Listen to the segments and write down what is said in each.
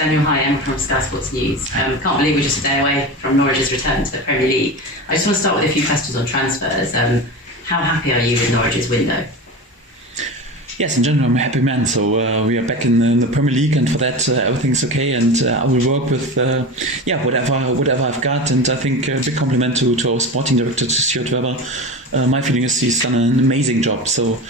Daniel, hi, Emma from Sky Sports News. Can't believe we're just a day away from Norwich's return to the Premier League. I just want to start with a few questions on transfers. How happy are you with Norwich's window? Yes, in general, I'm a happy man. So we are back in the Premier League, and for that, everything's okay. And I will work with whatever I've got. And I think a big compliment to our sporting director, to Stuart Webber. My feeling is he's done an amazing job. So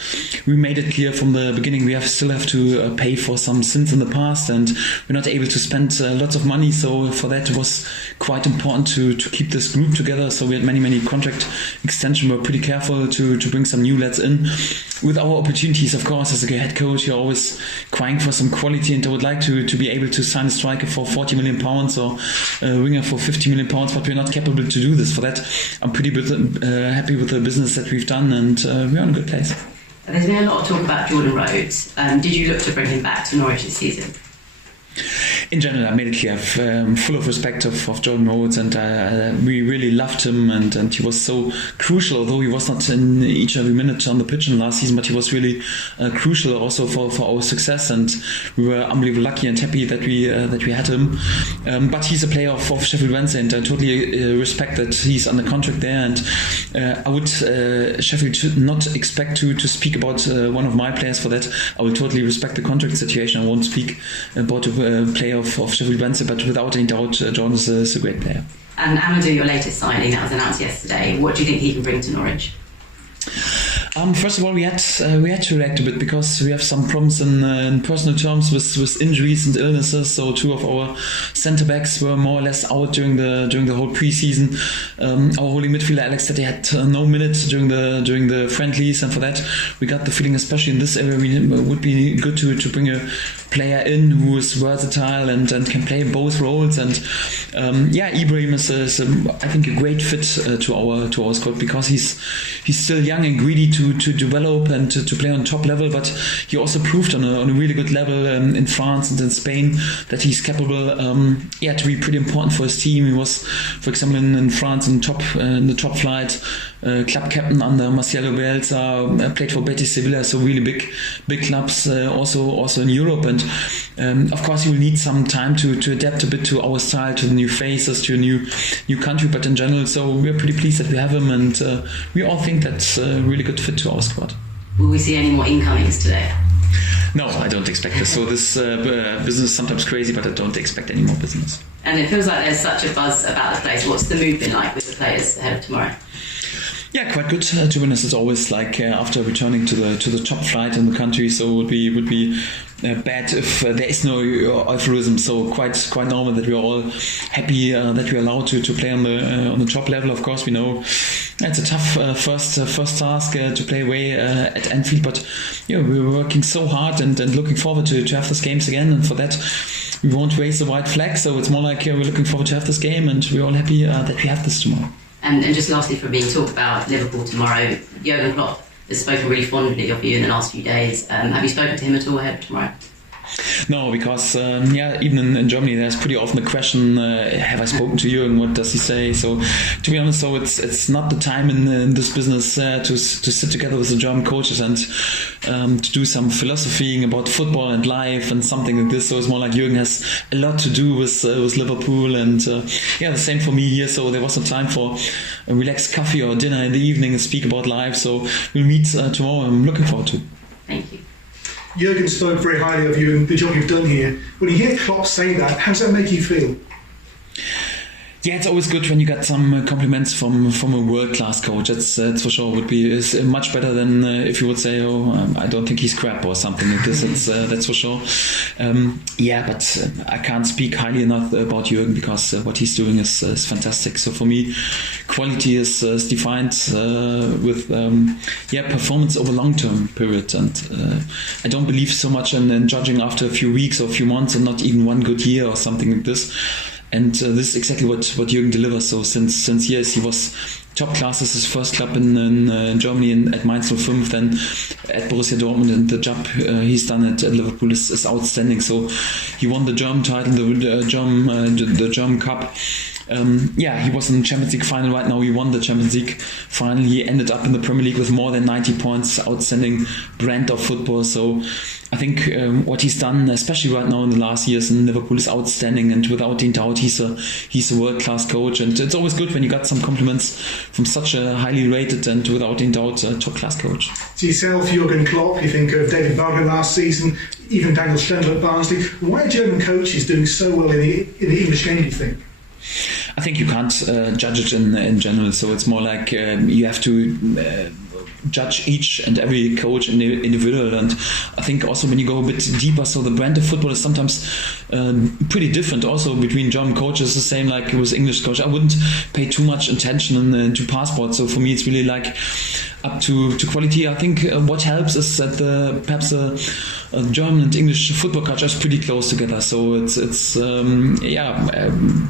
we made it clear from the beginning we still have to pay for some sins in the past, and we're not able to spend lots of money. So for that, it was quite important to keep this group together. So we had many contract extensions. We're pretty careful to bring some new lads in. With our opportunities, of course, as a head coach, you're always crying for some quality, and I would like to be able to sign a striker for £40 million or a winger for £50 million, but we're not capable to do this. For that, I'm pretty happy with the business that we've done, and we're in a good place. There's been a lot of talk about Jordan Rhodes. Did you look to bring him back to Norwich this season? In general, I made it clear, I'm full of respect of Jordan Rhodes, and we really loved him, and he was so crucial, although he was not in each and every minute on the pitch in last season, but he was really crucial also for our success, and we were unbelievably lucky and happy that we had him. But he's a player of Sheffield Wednesday, and I totally respect that he's under contract there, and I would Sheffield should not expect to speak about one of my players for that. I will totally respect the contract situation. I won't speak about a player of Sheffield Wednesday, but without any doubt, Jordan is a great player. And Amadou, your latest signing that was announced yesterday, what do you think he can bring to Norwich? First of all, we had to react a bit because we have some problems in personal terms with injuries and illnesses. So two of our centre backs were more or less out during the whole pre-season. Our holding midfielder Alex Tete had no minutes during the friendlies, and for that we got the feeling, especially in this area, it would be good to bring a player in who is versatile and can play both roles. And Ibrahim is I think a great fit to our squad because he's still young and greedy to develop and to play on top level, but he also proved on a really good level in France and in Spain that he's capable to be pretty important for his team. He was, for example, in France in the top flight, club captain under Marcelo Bielsa, played for Betis Sevilla, so really big clubs also in Europe. And of course, he will need some time to adapt a bit to our style, to the new faces, to a new country. But in general, so we're pretty pleased that we have him, and we all think that's a really good fit to our squad. Will we see any more incomings today? No, I don't expect this. So this business is sometimes crazy, but I don't expect any more business. And it feels like there's such a buzz about the place. What's the mood been like with the players ahead of tomorrow? Yeah, quite good. To be honest, it's always like after returning to the top flight in the country, so it would be bad if there is no euphorism. So quite normal that we're all happy that we're allowed to play on the top level. Of course, we know it's a tough first task to play away at Anfield, but we're working so hard and looking forward to have these games again. And for that, we won't raise the white flag. So it's more like we're looking forward to have this game, and we're all happy that we have this tomorrow. And just lastly for me, talk about Liverpool tomorrow. Jurgen Klopp has spoken really fondly of you in the last few days. Have you spoken to him at all ahead of tomorrow? No, because even in Germany there's pretty often the question, have I spoken to you and what does he say? So to be honest, so it's not the time in this business to sit together with the German coaches and to do some philosophying about football and life and something like this. So it's more like Jürgen has a lot to do with Liverpool, and the same for me here. So there was some time for a relaxed coffee or dinner in the evening and speak about life. So we'll meet tomorrow. I'm looking forward to. Thank you. Jurgen spoke very highly of you and the job you've done here. When you hear Klopp say that, how does that make you feel? Yeah, it's always good when you get some compliments from a world-class coach. That's for sure is much better than if you would say, I don't think he's crap or something like this. That's for sure. But I can't speak highly enough about Jürgen because what he's doing is fantastic. So for me, quality is defined with performance over long-term period. And I don't believe so much in judging after a few weeks or a few months and not even one good year or something like this. And this is exactly what Jürgen delivers. So since years he was top class as his first club in Germany at Mainz 05, then at Borussia Dortmund, and the job he's done at Liverpool is outstanding. So he won the German title, the German Cup. he was in the Champions League final right now. He won the Champions League final. He ended up in the Premier League with more than 90 points. Outstanding brand of football. So I think what he's done, especially right now in the last years in Liverpool, is outstanding. And without any doubt, he's a world-class coach. And it's always good when you got some compliments from such a highly rated and without any doubt top-class coach. To yourself, Jurgen Klopp, you think of David Varga last season, even Daniel Stendel at Barnsley. Why are German coaches doing so well in the English game, do you think? I think you can't judge it in general. So it's more like you have to judge each and every coach individual. And I think also when you go a bit deeper, so the brand of football is sometimes pretty different also between German coaches. The same like with English coach. I wouldn't pay too much attention to passports. So for me, it's really like up to quality. I think what helps is that perhaps a German and English football culture is pretty close together. So it's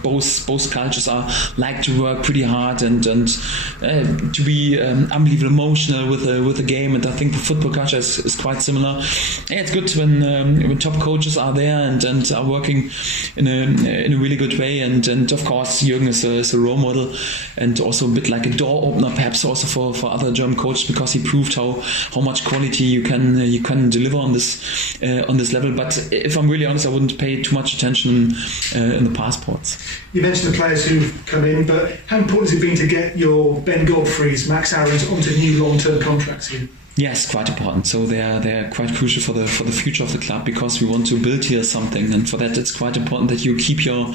both cultures are like to work pretty hard and to be unbelievably emotional with the game. And I think the football culture is quite similar. Yeah, it's good when top coaches are there and are working in a really good way. And of course, Jürgen is a role model and also a bit like a door opener, perhaps also for other German coaches, because he proved how much quality you can deliver on this level. But if I'm really honest, I wouldn't pay too much attention in the passports. You mentioned the players who've come in, but how important has it been to get your Ben Godfrey's, Max Aarons onto new long-term contracts here? Yes, quite important. So they're quite crucial for the future of the club, because we want to build here something, and for that it's quite important that you keep your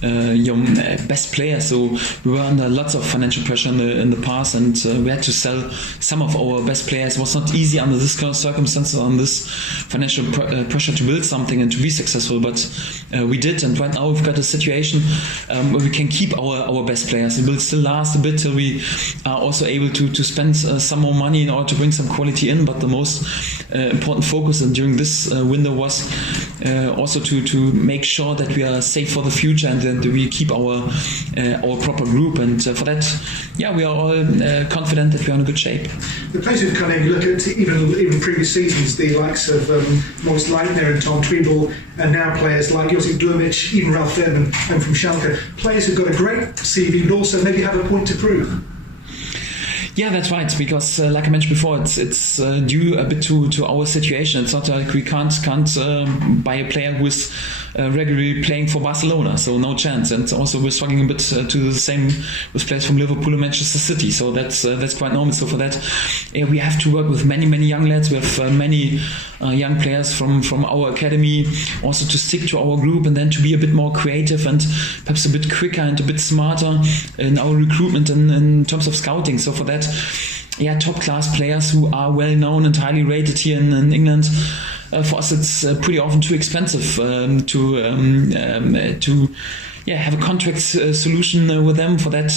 best players. So we were under lots of financial pressure in the past, and we had to sell some of our best players. It was not easy under this kind of circumstances, on this financial pressure, to build something and to be successful. But we did, and right now we've got a situation where we can keep our best players. It will still last a bit till we are also able to spend some more money in order to bring some quality in. But the most important focus during this window was also to make sure that we are safe for the future and that we keep our proper group. And for that, we are all confident that we are in good shape. The players who've come in, you look at even previous seasons, the likes of Moritz Leitner and Tom Treble, and now players like Josip Durmic, even Ralf Fährmann, and from Schalke, players who've got a great CV but also maybe have a point to prove. Yeah, that's right. Because, like I mentioned before, it's due a bit to our situation. It's not like we can't buy a player who is regularly playing for Barcelona, so no chance. And also we're struggling a bit to do the same with players from Liverpool and Manchester City. So that's quite normal. So for that, we have to work with many young lads. We have many young players from our academy, also to stick to our group, and then to be a bit more creative and perhaps a bit quicker and a bit smarter in our recruitment and in terms of scouting. So for that, top class players who are well known and highly rated here in England. For us, it's pretty often too expensive to have a contract solution with them. For that,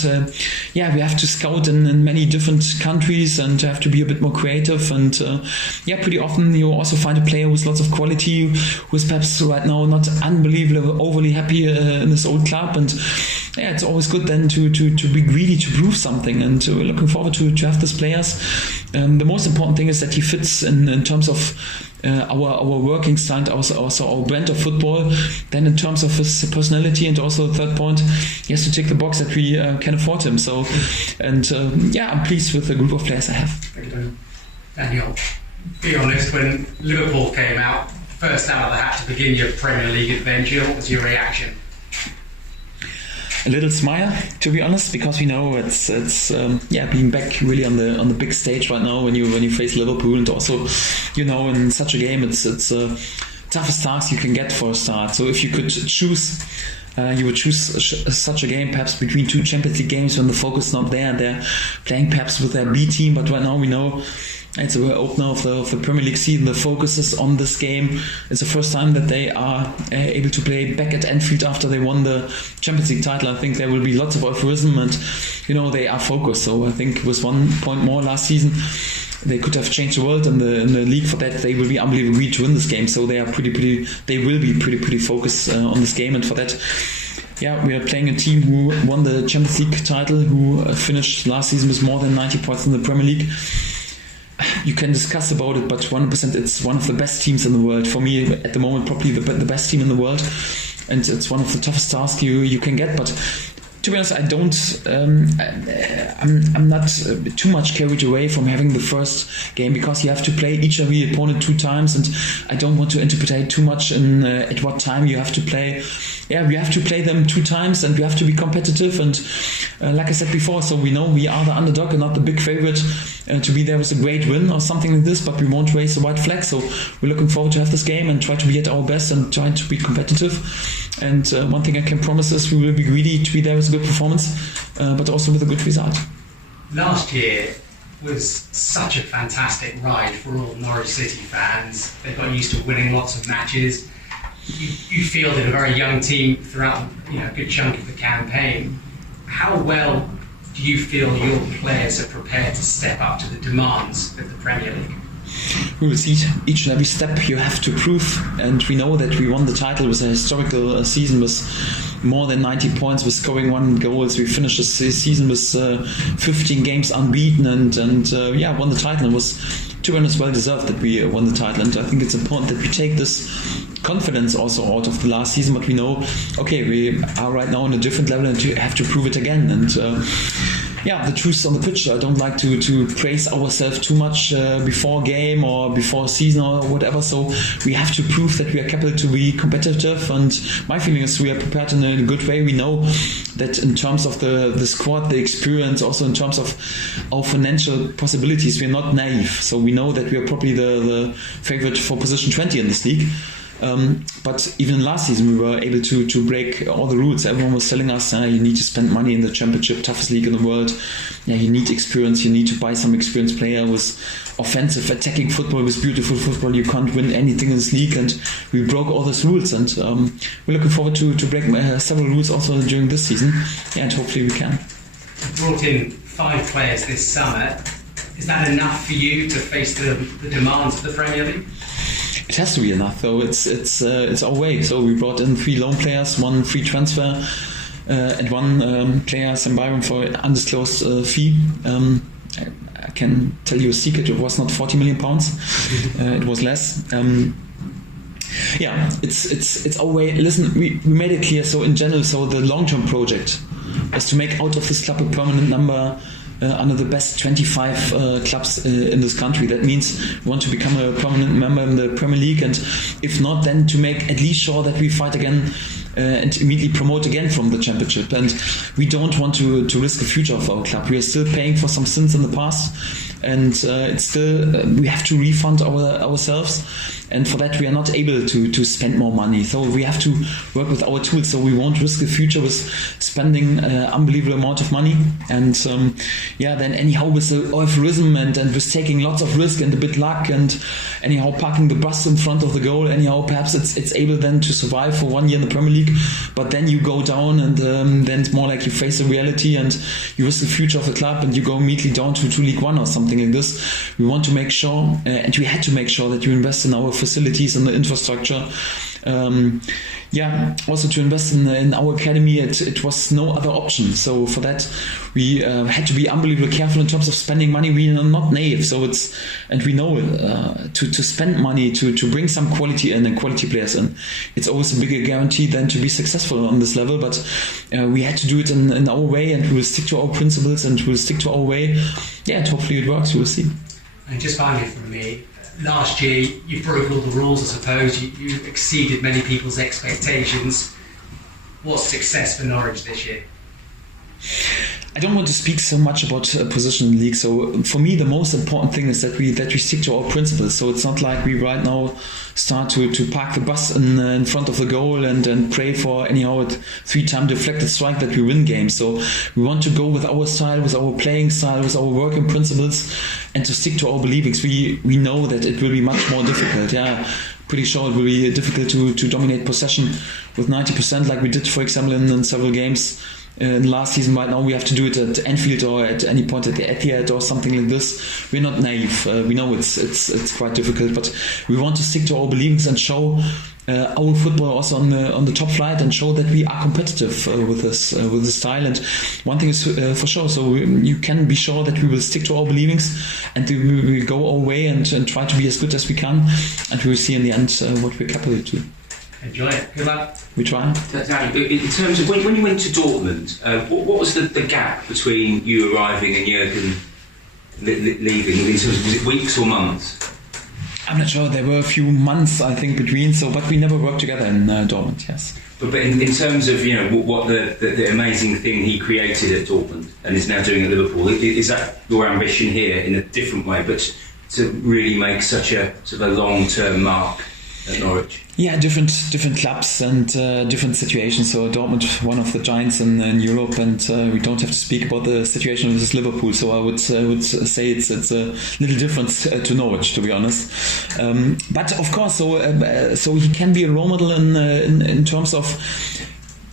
we have to scout in many different countries and have to be a bit more creative. And pretty often you also find a player with lots of quality who is perhaps right now not unbelievably overly happy in this old club. And it's always good then to be greedy, to prove something. And we're looking forward to have these players. The most important thing is that he fits in terms of our working style and also our brand of football. Then in terms of his personality, and also the third point, he has to tick the box that we can afford him. So, and I'm pleased with the group of players I have. Thank you, Daniel, be honest, when Liverpool came out, first out of the hat to begin your Premier League adventure, what was your reaction? A little smile, to be honest, because we know it's being back really on the big stage right now when you face Liverpool, and also in such a game it's toughest task you can get for a start. So if you could choose, you would choose such a game perhaps between two Champions League games when the focus is not there and they're playing perhaps with their B team. But right now we know it's a opener of the Premier League season. The focus is on this game. It's the first time that they are able to play back at Anfield after they won the Champions League title. I think there will be lots of euphorism, and they are focused. So I think with 1 point more last season, they could have changed the world in the league. For that, they will be unbelievably to win this game. So they are they will be pretty focused on this game. And for that, we are playing a team who won the Champions League title, who finished last season with more than 90 points in the Premier League. You can discuss about it, but 100% it's one of the best teams in the world. For me, at the moment, probably the best team in the world. And it's one of the toughest tasks you can get. But To be honest, I don't. I'm not too much carried away from having the first game, because you have to play each and every opponent 2 times, and I don't want to interpret too much in at what time you have to play. Yeah, we have to play them 2 times, and we have to be competitive. And like I said before, so we know we are the underdog and not the big favorite to be there with a great win or something like this. But we won't raise the white flag. So we're looking forward to have this game and try to be at our best and try to be competitive. And one thing I can promise is we will be greedy to be there with a good performance, but also with a good result. Last year was such a fantastic ride for all Norwich City fans. They got used to winning lots of matches. You fielded a very young team throughout a good chunk of the campaign. How well do you feel your players are prepared to step up to the demands of the Premier League? We will see each and every step you have to prove, and we know that we won the title with a historical season with more than 90 points, with scoring 1 goals. We finished the season with 15 games unbeaten, and won the title. It was, to be honest, well deserved that we won the title, and I think it's important that we take this confidence also out of the last season. But we know, okay, we are right now on a different level, and you have to prove it again. And the truth on the pitch. I don't like to praise ourselves too much before game or before season or whatever. So we have to prove that we are capable to be competitive. And my feeling is we are prepared in a good way. We know that in terms of the squad, the experience, also in terms of our financial possibilities, we are not naive. So we know that we are probably the favorite for position 20 in this league. But even last season we were able to break all the rules. Everyone was telling us you need to spend money in the championship, toughest league in the world. You need experience, you need to buy some experienced player with offensive attacking football, with beautiful football. You can't win anything in this league, and we broke all those rules, and we're looking forward to break several rules also during this season, and hopefully we can. You brought in 5 players this summer. Is that enough for you to face the demands of the Premier League? It has to be enough, though. It's our way. So we brought in 3 loan players, 1 free transfer, and 1 player, Sam Byron, for undisclosed fee. I can tell you a secret: it was not £40 million. It was less. It's our way. Listen, we made it clear. So in general, so the long-term project is to make out of this club a permanent number. Under the best 25 clubs in this country. That means we want to become a permanent member in the Premier League, and if not, then to make at least sure that we fight again and immediately promote again from the championship. And we don't want to risk the future of our club. We are still paying for some sins in the past, and it's still we have to refund ourselves, and for that we are not able to spend more money. So we have to work with our tools, so we won't risk the future with spending unbelievable amount of money. And then anyhow with the euphorism and with taking lots of risk and a bit luck, and anyhow parking the bus in front of the goal, anyhow perhaps it's able then to survive for 1 year in the Premier League, but then you go down, and then it's more like you face the reality and you risk the future of the club, and you go immediately down to League One or something like this. We want to make sure, and we had to make sure, that you invest in our facilities and the infrastructure. Also to invest in our academy, it was no other option. So for that we had to be unbelievably careful in terms of spending money. We are not naive, and we know to spend money to bring some quality in and quality players in. It's always a bigger guarantee than to be successful on this level. But we had to do it in our way, and we will stick to our principles and we will stick to our way. And hopefully it works. We will see. And just finally from me, last year you broke all the rules, I suppose. You exceeded many people's expectations. What's success for Norwich this year? I don't want to speak so much about position in the league. So for me, the most important thing is that we stick to our principles. So it's not like we right now start to park the bus in front of the goal and pray for anyhow a 3-time deflected strike that we win games. So we want to go with our style, with our playing style, with our working principles, and to stick to our beliefs. We know that it will be much more difficult. Pretty sure it will be difficult to dominate possession with 90% like we did, for example, in several games in last season. Right now we have to do it at Anfield or at any point at the Etihad or something like this. We're not naive. We know it's quite difficult, but we want to stick to our beliefs and show our football also on the top flight, and show that we are competitive with this style. And one thing is for sure, so you can be sure that we will stick to our beliefs, and we will go our way and try to be as good as we can, and we will see in the end what we're capable to. Enjoy it. Good luck. We try. Danny, in terms of when you went to Dortmund, what was the gap between you arriving and Jurgen leaving? In terms of, was it weeks or months? I'm not sure. There were a few months, I think, between. But we never worked together in Dortmund. Yes. But in terms of what the amazing thing he created at Dortmund and is now doing at Liverpool, is that your ambition here in a different way, but to really make such a sort of a long-term mark at Norwich? Yeah, different clubs and different situations. So Dortmund, one of the giants in Europe, and we don't have to speak about the situation with Liverpool. So I would say it's a little different to Norwich, to be honest. But of course, so he can be a role model in terms of.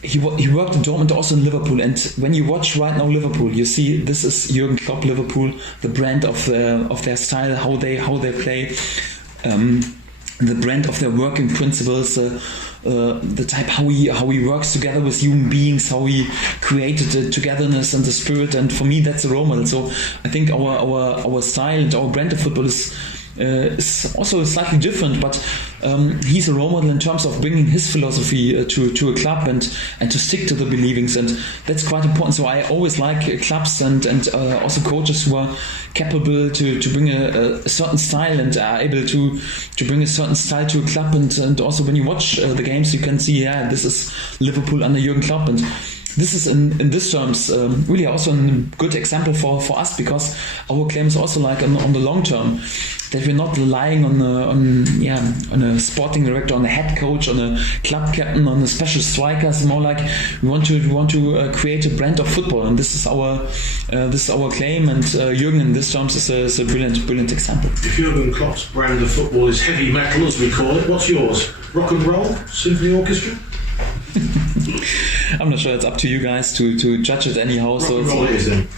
He worked at Dortmund, also in Liverpool, and when you watch right now Liverpool, you see this is Jurgen Klopp Liverpool, the brand of their style, how they play. The brand of their working principles, the type how he works together with human beings, how he created the togetherness and the spirit, and for me that's a role model. So I think our style and our brand of football is also slightly different, but he's a role model in terms of bringing his philosophy to a club and to stick to the believings, and that's quite important. So I always like clubs and also coaches who are capable to bring a certain style and are able to bring a certain style to a club, and also when you watch the games you can see, this is Liverpool under Jurgen Klopp, and this is in this terms really also a good example for us, because our claim is also like on the long term that we're not relying on a sporting director, on a head coach, on a club captain, on a special striker. It's more like we want to create a brand of football, and this is our claim. And Jurgen in this terms is a brilliant example. If Jurgen Klopp's brand of football is heavy metal, as we call it, what's yours? Rock and roll, symphony orchestra? I'm not sure. It's up to you guys to judge it anyhow. Rock and roll it is then.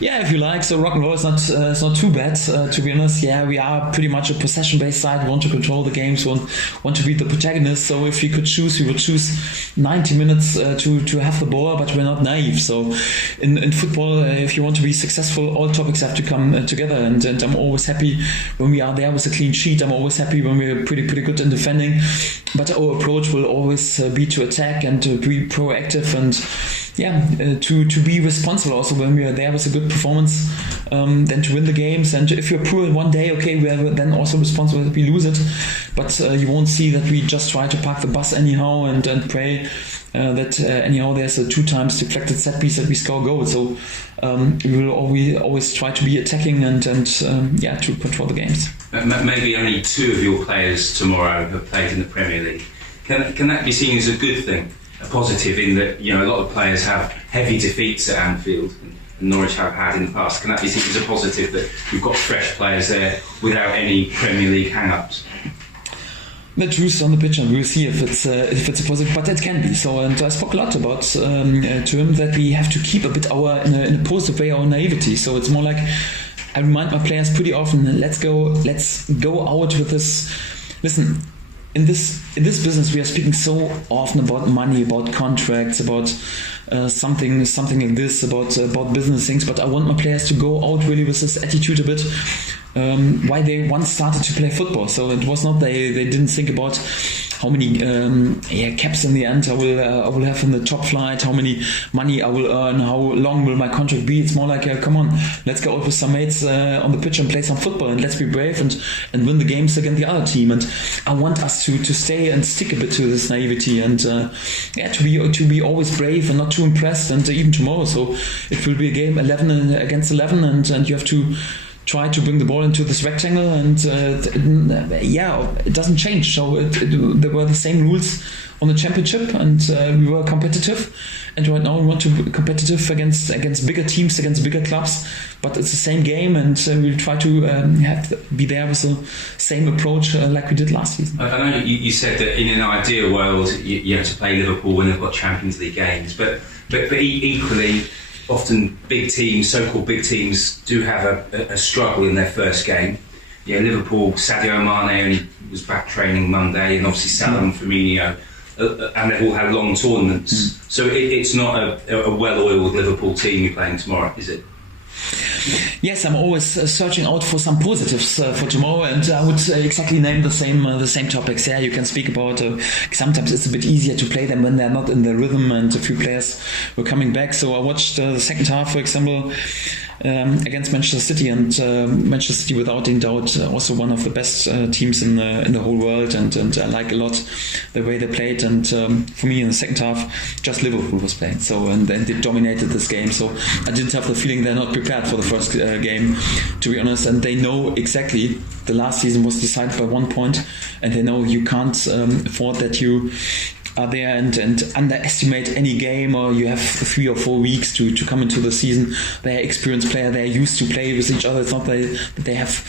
Yeah, if you like. So rock and roll is not too bad, to be honest. Yeah, we are pretty much a possession-based side. We want to control the games. Want to be the protagonist. So if we could choose, we would choose 90 minutes to have the ball, but we're not naive. So in football, if you want to be successful, all topics have to come together. And I'm always happy when we are there with a clean sheet. I'm always happy when we're pretty good in defending. But our approach will always be to attack and to be proactive and to be responsible also when we are there with a good performance, then to win the games. And if you're poor one day, okay, we are then also responsible if we lose it, but you won't see that we just try to park the bus anyhow and pray that anyhow there's a 2 times deflected set piece that we score a goal. So we will always try to be attacking and to control the games. Maybe only 2 of your players tomorrow have played in the Premier League. Can that be seen as a good thing, a positive, in that a lot of players have heavy defeats at Anfield and Norwich have had in the past? Can that be seen as a positive that we've got fresh players there without any Premier League hang-ups? The truth on the pitch, and we'll see if it's a positive, but it can be. So, and I spoke a lot about to him that we have to keep a bit in a positive way our naivety. So it's more like I remind my players pretty often, let's go out with this. Listen, in this business we are speaking so often about money, about contracts, about something like this, about business things, but I want my players to go out really with this attitude a bit. Why they once started to play football. So it was not they didn't think about how many caps in the end I will have in the top flight, how many money I will earn, how long will my contract be. It's more like come on, let's go out with some mates on the pitch and play some football, and let's be brave and win the games against the other team. And I want us to stay and stick a bit to this naivety and to be always brave and not too impressed. And even tomorrow, so it will be a game 11 against 11, and you have to try to bring the ball into this rectangle, and it doesn't change. So there were the same rules on the championship, and we were competitive. And right now we want to be competitive against bigger teams, against bigger clubs. But it's the same game, and we'll try to be there with the same approach like we did last season. I know you said that in an ideal world you have to play Liverpool when they've got Champions League games, but equally, often big teams, so-called big teams, do have a struggle in their first game. Liverpool, Sadio Mane only was back training Monday, and obviously Salah and Firmino, and they've all had long tournaments. So it's not a well-oiled Liverpool team you're playing tomorrow, is it? yes, I'm always searching out for some positives for tomorrow, and I would exactly name the same topics. Yeah, you can speak about. Sometimes it's a bit easier to play them when they're not in the rhythm, and a few players were coming back. So I watched the second half, for example, against Manchester City, and Manchester City, without any doubt, also one of the best teams in the whole world, and I like a lot the way they played. And for me, in the second half, just Liverpool was playing. So and they dominated this game. So I didn't have the feeling they're not prepared for the first game, to be honest. And they know exactly the last season was decided by 1 point, and they know you can't afford that you are there and underestimate any game, or you have 3 or 4 weeks to come into the season. They're experienced players, they're used to play with each other. It's not that they have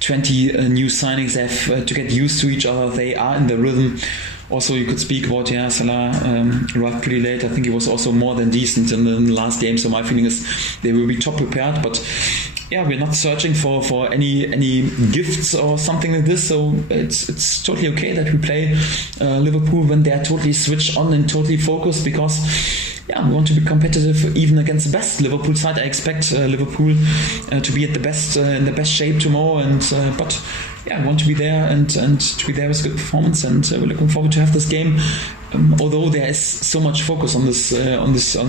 20 new signings, they have to get used to each other. They are in the rhythm. Also, you could speak about Salah arrived pretty late. I think he was also more than decent in the last game. So my feeling is they will be top prepared. But yeah, we're not searching for any gifts or something like this. So it's totally okay that we play Liverpool when they're totally switched on and totally focused, because we want to be competitive even against the best Liverpool side. I expect Liverpool to be at the best in the best shape tomorrow, and but I want to be there and to be there with good performance, and we're looking forward to have this game. Although there is so much focus on this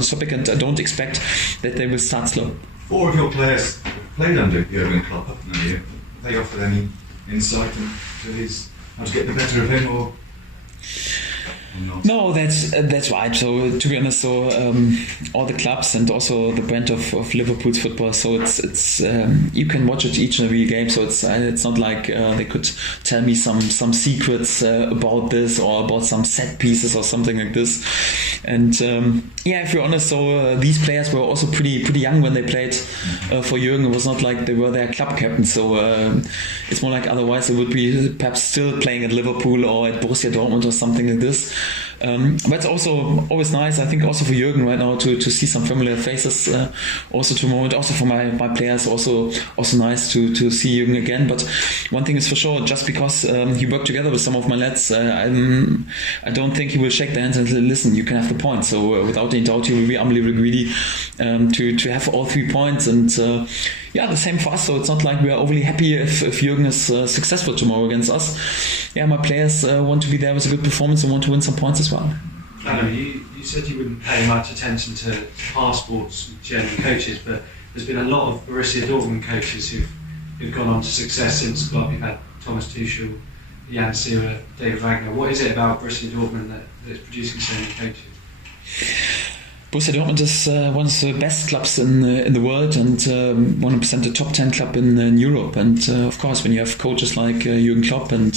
topic, and I don't expect that they will start slow. 4 of your players played under Jurgen Klopp, haven't they? Have they offered any insight into how to get the better of him, or not? No, that's right. So to be honest, all the clubs and also the brand of Liverpool's football. So it's you can watch it each and every game. So it's not like they could tell me some secrets about this or about some set pieces or something like this. And if you're honest, these players were also pretty young when they played for Jürgen. It was not like they were their club captains. So it's more like otherwise they would be perhaps still playing at Liverpool or at Borussia Dortmund or something like this. But it's also always nice, I think, also for Jürgen right now to see some familiar faces also tomorrow, and also for my players, also nice to see Jürgen again. But one thing is for sure, just because he worked together with some of my lads, I don't think he will shake their hands and say, listen, you can have the points. So without any doubt, he will be unbelievably greedy to have all 3 points. And the same for us. So it's not like we are overly happy if Jürgen is successful tomorrow against us. My players want to be there with a good performance and want to win some points as well. Flano, you said you wouldn't pay much attention to passports with German coaches, but there's been a lot of Borussia Dortmund coaches who've gone on to success since Klopp. You've had Thomas Tuchel, Jan Siewer, David Wagner. What is it about Borussia Dortmund that's producing so many coaches? Borussia Dortmund is one of the best clubs in the world, and 100% the top 10 club in Europe. And of course, when you have coaches like Jürgen Klopp and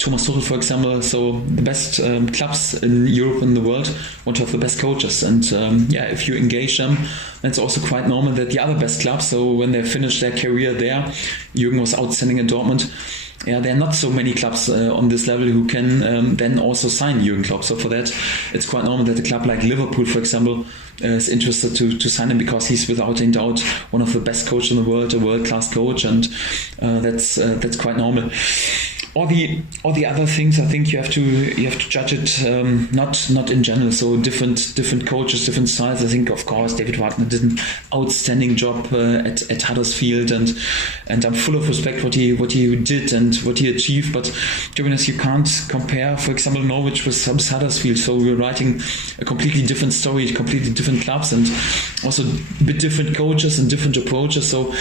Thomas Tuchel, for example, so the best clubs in Europe and the world want to have the best coaches. And if you engage them, it's also quite normal that the other best clubs, so when they finish their career there, Jürgen was outstanding at Dortmund. There are not so many clubs on this level who can then also sign Jürgen Klopp. So for that, it's quite normal that a club like Liverpool, for example, is interested to sign him, because he's without any doubt one of the best coaches in the world, a world-class coach, and that's quite normal. All the other things, I think you have to judge it not in general. So different coaches, different styles. I think, of course, David Wagner did an outstanding job at Huddersfield, and I'm full of respect what he did and what he achieved. But to be honest, you can't compare, for example, Norwich with Huddersfield. So we're writing a completely different story, completely different clubs, and also a bit different coaches and different approaches. So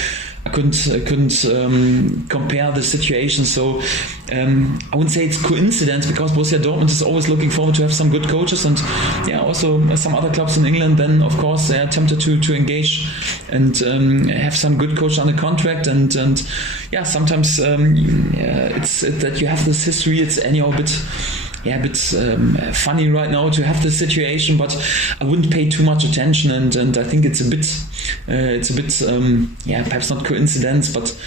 I couldn't compare the situation. So I wouldn't say it's coincidence, because Borussia Dortmund is always looking forward to have some good coaches, and also some other clubs in England then of course they are tempted to engage and have some good coach under contract, and sometimes it's that you have this history. It's anyhow a bit funny right now to have this situation, but I wouldn't pay too much attention, and I think it's a bit perhaps not coincidence, but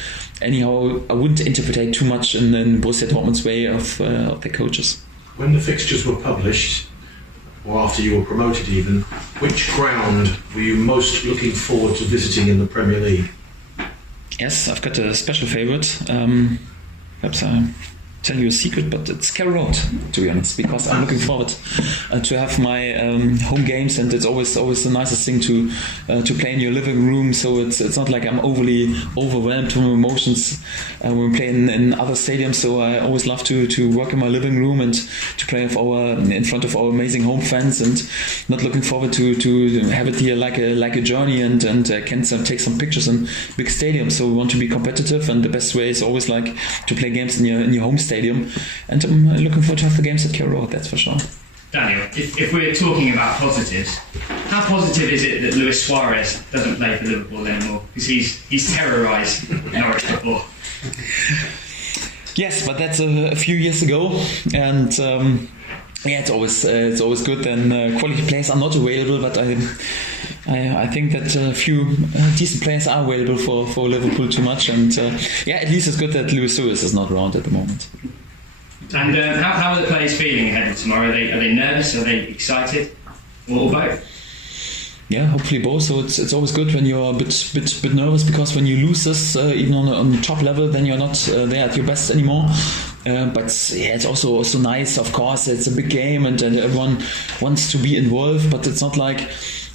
anyhow I wouldn't interpret too much in Borussia Dortmund's way of their coaches. When the fixtures were published, or after you were promoted even, which ground were you most looking forward to visiting in the Premier League? Yes, I've got a special favourite. Perhaps tell you a secret, but it's Carrow Road, to be honest, because I'm looking forward to have my home games, and it's always the nicest thing to play in your living room. So it's not like I'm overly overwhelmed with emotions when we play in other stadiums. So I always love to work in my living room and to play in front of our amazing home fans, and not looking forward to have it here like a journey and can take some pictures in big stadiums. So we want to be competitive, and the best way is always like to play games in your home stadium, and I'm looking forward to have the games at Carrow Road, that's for sure. Daniel, if we're talking about positives, how positive is it that Luis Suarez doesn't play for Liverpool anymore? Because he's terrorised Norwich before. Yes, but that's a few years ago, and it's always good. And quality players are not available, but I think that a few decent players are available for Liverpool too much, and at least it's good that Luis Suarez is not around at the moment. And how are the players feeling ahead of tomorrow? Are they nervous? Are they excited? Or both? Yeah, hopefully both. So it's always good when you're a bit nervous, because when you lose this, even on the top level, then you're not there at your best anymore. But it's also nice. Of course, it's a big game, and everyone wants to be involved. But it's not like,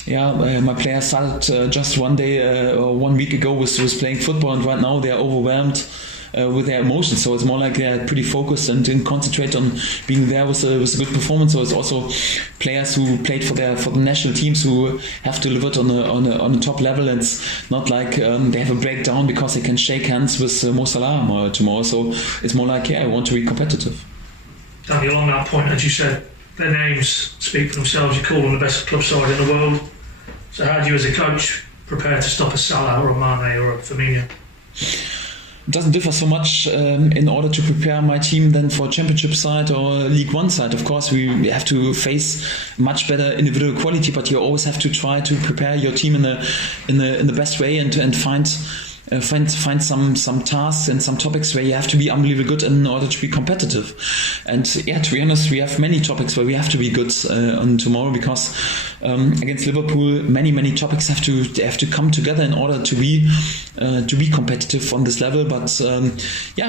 my players started just one day or 1 week ago was playing football, and right now they are overwhelmed with their emotions. So it's more like they're pretty focused and concentrate on being there with a good performance. So it's also players who played for the national teams who have to deliver it on a top level. And it's not like they have a breakdown because they can shake hands with Mo Salah tomorrow. So it's more like, I want to be competitive. Daniel, on that point, as you said, their names speak for themselves. You call them the best club side in the world. So how do you, as a coach, prepare to stop a Salah or a Mane or a Firmino? It doesn't differ so much in order to prepare my team than for Championship side or League One side. Of course, we have to face much better individual quality, but you always have to try to prepare your team in the best way and find some tasks and some topics where you have to be unbelievably good in order to be competitive. And to be honest, we have many topics where we have to be good on tomorrow, because against Liverpool, many topics have to come together in order to be competitive on this level. But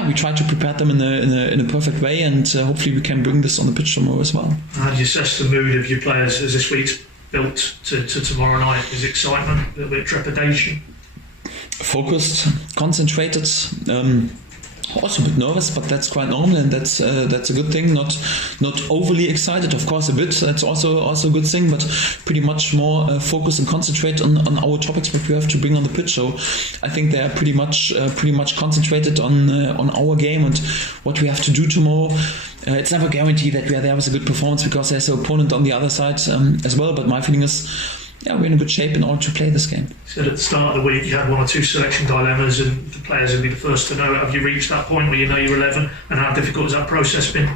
we try to prepare them in a perfect way, and hopefully we can bring this on the pitch tomorrow as well. How do you assess the mood of your players as this week's built to tomorrow night? Is excitement, a little bit of trepidation? Focused, concentrated, also a bit nervous, but that's quite normal, and that's a good thing. Not overly excited, of course, a bit. That's also a good thing, but pretty much more focused and concentrate on our topics what we have to bring on the pitch. So I think they are pretty much concentrated on our game and what we have to do tomorrow. It's never guaranteed that we are there with a good performance, because there's an opponent on the other side as well. But my feeling is, we're in a good shape in order to play this game. You said at the start of the week you had one or two selection dilemmas, and the players would be the first to know. Have you reached that point where you know you're 11, and how difficult has that process been?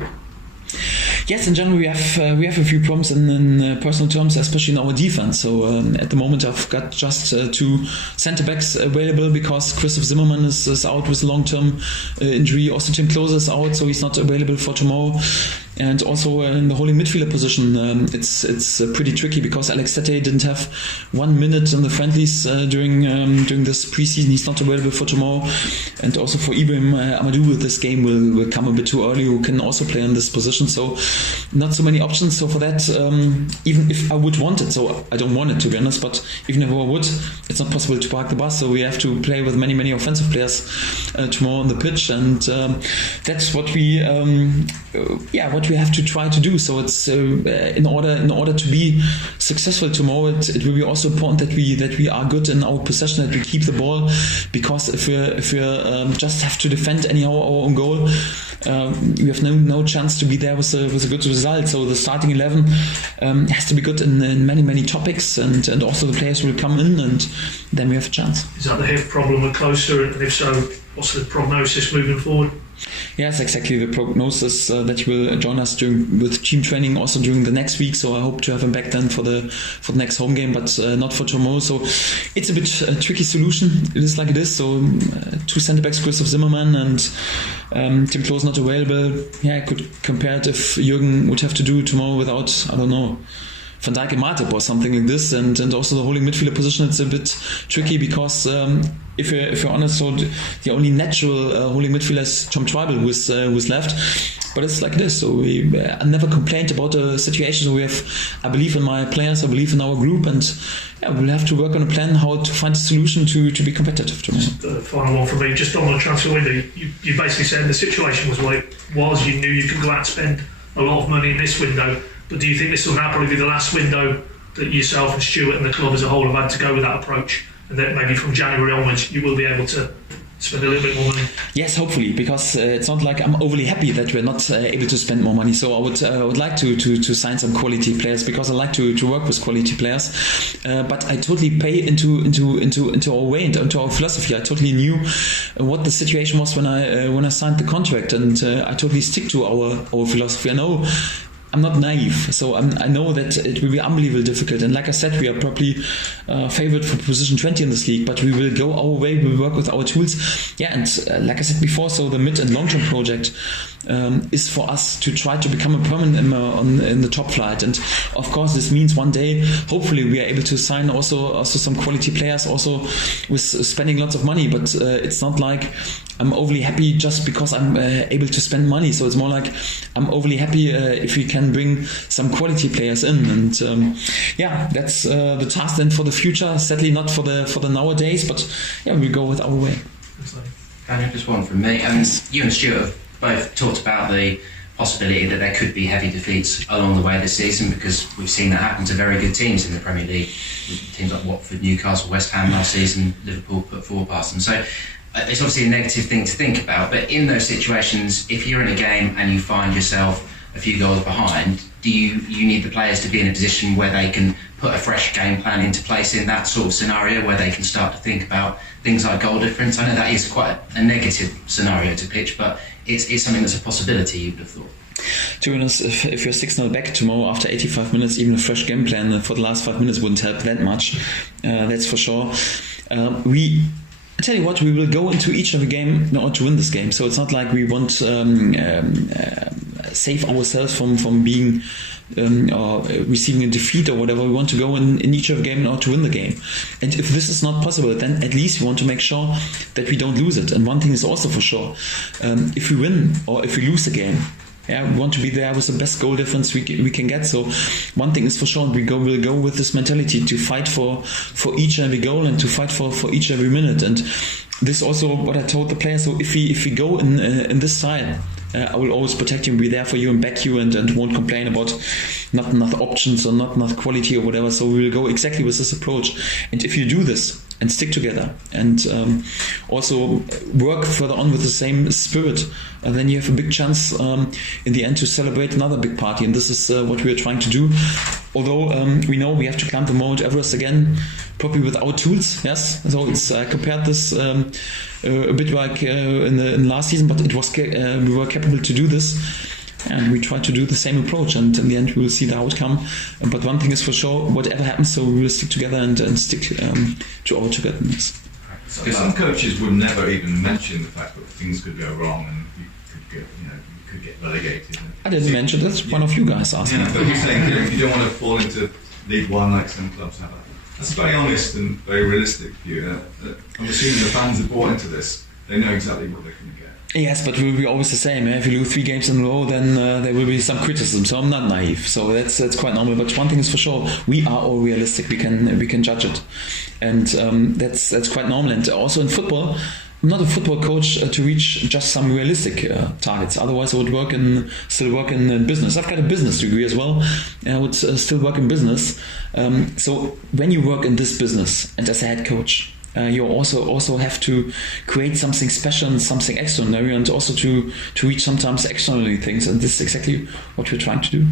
Yes, in general we have a few problems in personal terms, especially in our defense. So at the moment I've got just two centre backs available, because Christoph Zimmermann is out with a long-term injury. Also Tim Klose is out, so he's not available for tomorrow. And also in the holding midfielder position, it's pretty tricky, because Alex Tete didn't have 1 minute in the friendlies during this preseason. He's not available for tomorrow. And also for Ibrahim Amadou, this game will come a bit too early, who can also play in this position. So not so many options. So for that, even if I would want it, so I don't want it, to be honest, but even if I would, it's not possible to park the bus. So we have to play with many offensive players tomorrow on the pitch, and that's what we have to try to do. So it's in order to be successful tomorrow, it will be also important that we are good in our possession, that we keep the ball, because if we just have to defend anyhow our own goal, we have no chance to be there with a good result. So the starting 11 has to be good in many topics, and also the players will come in, and then we have a chance. Is that the hip problem with Klose, and if so, what's the prognosis moving forward? Yes, exactly. The prognosis that he will join us with team training also during the next week. So I hope to have him back then for the next home game, but not for tomorrow. So it's a bit tricky solution. It is like it is. So two centre backs, Christoph Zimmermann and Tim Klose not available. I could compare it if Jürgen would have to do tomorrow without, I don't know, Van Dijk and Matip or something like this, and also the holding midfielder position, it's a bit tricky because if you're honest, so the only natural holding midfielder is Tom Twybull who's left. But it's like this. So I never complained about the situation. So I believe in my players, I believe in our group, and we'll have to work on a plan how to find a solution to be competitive tomorrow. The final one for me, just on the transfer window, you basically said the situation was what it was. You knew you could go out and spend a lot of money in this window, but do you think this will now probably be the last window that yourself and Stuart and the club as a whole have had to go with that approach, and that maybe from January onwards you will be able to spend a little bit more money? Yes, hopefully, because it's not like I'm overly happy that we're not able to spend more money. So I would like to sign some quality players, because I like to work with quality players. But I totally pay into our way and into our philosophy. I totally knew what the situation was when I signed the contract, and I totally stick to our philosophy. I know I'm not naive, so I know that it will be unbelievably difficult. And like I said, we are probably favoured for position 20 in this league, but we will go our way, we will work with our tools. Yeah, and like I said before, so the mid and long-term project is for us to try to become a permanent member in the top flight. And of course, this means one day, hopefully, we are able to sign also some quality players, also with spending lots of money. But it's not like I'm overly happy just because I'm able to spend money. So it's more like I'm overly happy if we can bring some quality players in. And that's the task then for the future. Sadly, not for the nowadays, but we go with our way. Daniel, just one from me. You and Stuart have both talked about the possibility that there could be heavy defeats along the way this season, because we've seen that happen to very good teams in the Premier League. Teams like Watford, Newcastle, West Ham last season, Liverpool put 4 past them. So it's obviously a negative thing to think about, but in those situations, if you're in a game and you find yourself a few goals behind, do you need the players to be in a position where they can put a fresh game plan into place in that sort of scenario, where they can start to think about things like goal difference? I know that is quite a negative scenario to pitch, but it's something that's a possibility, you'd have thought. To be honest, if you're 6-0 back tomorrow after 85 minutes, even a fresh game plan for the last 5 minutes wouldn't help that much. That's for sure. I tell you what, we will go into each of the game in order to win this game. So it's not like we want save ourselves from being or receiving a defeat or whatever. We want to go in each of the game in order to win the game. And if this is not possible, then at least we want to make sure that we don't lose it. And one thing is also for sure, if we win or if we lose the game, we want to be there with the best goal difference we can get. So one thing is for sure, we'll go with this mentality to fight for each and every goal and to fight for each and every minute. And this is also what I told the players. So if we go in this side, I will always protect you and be there for you and back you and won't complain about not enough options or not enough quality or whatever. So we will go exactly with this approach. And if you do this and stick together and also work further on with the same spirit, then you have a big chance in the end to celebrate another big party. And this is what we are trying to do. Although we know we have to climb the Mount Everest again, probably with our tools. Yes, so it's compared this a bit like in last season, but it was we were capable to do this, and we try to do the same approach. And in the end, we will see the outcome. But one thing is for sure: whatever happens, so we will stick together and stick to our togetherness. So some coaches would never even mention the fact that things could go wrong and you could get relegated. I didn't mention that. One of you guys asked me. But you're saying you don't want to fall into League One like some clubs have. That's a very honest and very realistic view. I'm assuming the fans are bought into this. They know exactly what they're going to get. Yes, but it will be always the same. If you lose 3 games in a row, then there will be some criticism. So I'm not naive. So that's quite normal. But one thing is for sure, we are all realistic. We can judge it, and that's quite normal. And also in football, I'm not a football coach to reach just some realistic targets. Otherwise, I would still work in business. I've got a business degree as well, and I would still work in business. So when you work in this business and as a head coach, you also have to create something special and something extraordinary, and also to reach sometimes extraordinary things. And this is exactly what we're trying to do.